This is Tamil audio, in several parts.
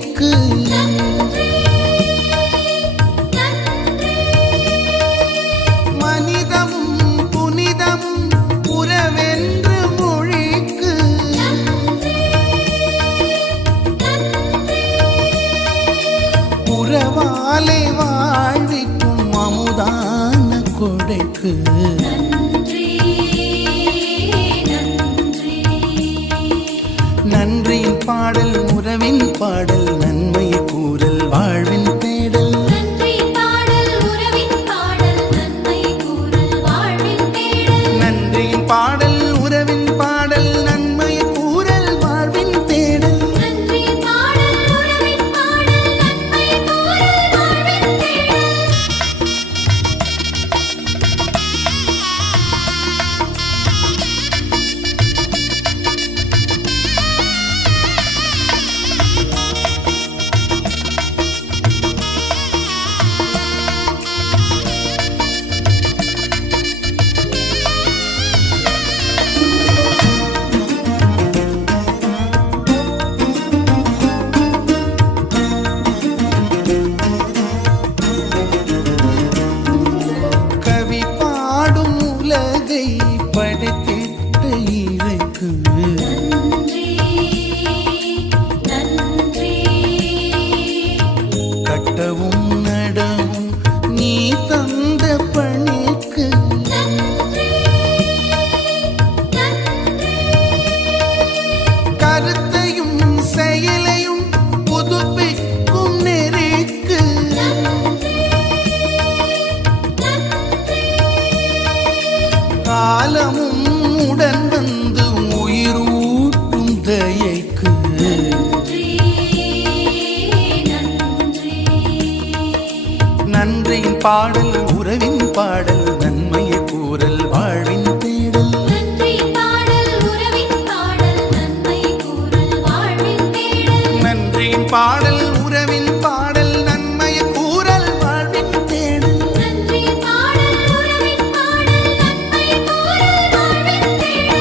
மொழிக்கு மனிதமும் புனிதமும் உறவென்ற மொழிக்கு உறவாலே வாழ்விக்கும் அமுதான கொடைக்கு நன்றியின் பாடல் உறவின் பாடல் நன்மையை கூறல் வாழ்வின் தேடல் நன்றியின் பாடல் உறவின் பாடல் நன்மையை கூறல் வாழ்வின் தேடல் நன்றியின் பாடல் உறவின் பாடல் நன்மையை கூறல் வாழ்வின் தேடல் நன்றியின் பாடல் உறவின் பாடல் நன்மையை கூறல் வாழ்வின் தேடல் படைத்திட்ட இறைக்கு கட்டவும் நடவும் நீ தந்த பணிக்கு கருத்தையும் செயலையும் புதுப்பிக்கும் நெறிக்கு காலமும் உடன் வந்து உயிரூட்டும் தயைக்கு நன்றியின் பாடல் உறவின் பாடல் நன்மையை கூறல் வாழ்வின் தேடல் நன்றியின் பாடல் உறவின் பாடல் நன்மையை கூறல் வாழ்வின் தேடல் நன்றியின் பாடல் உறவின் பாடல் நன்மையை கூறல் வாழ்வின் தேடல் நன்றியின் பாடல் உறவின் பாடல் நன்மையை கூறல் வாழ்வின் தேடல்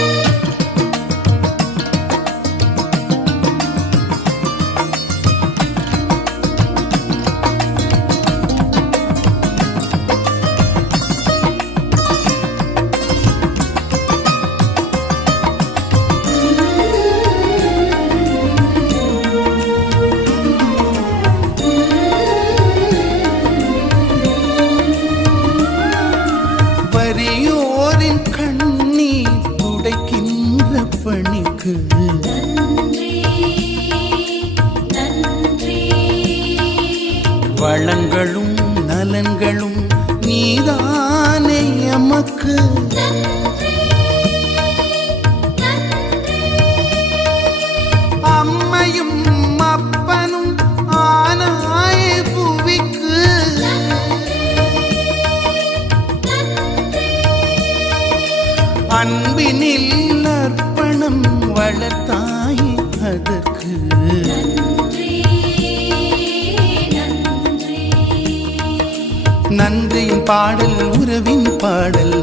வறியோரின் கண்ணீர் துடைக்கின்ற பணிக்கு வளங்களும் நலன்களும் நீதானே எமக்கு அம்மையும் அப்பனும் ஆனாய புவிக்கு அன்பினில் அர்ப்பணம் வளர்த்தாய் அதற்கு நன்றியின் பாடல் உறவின் பாடல்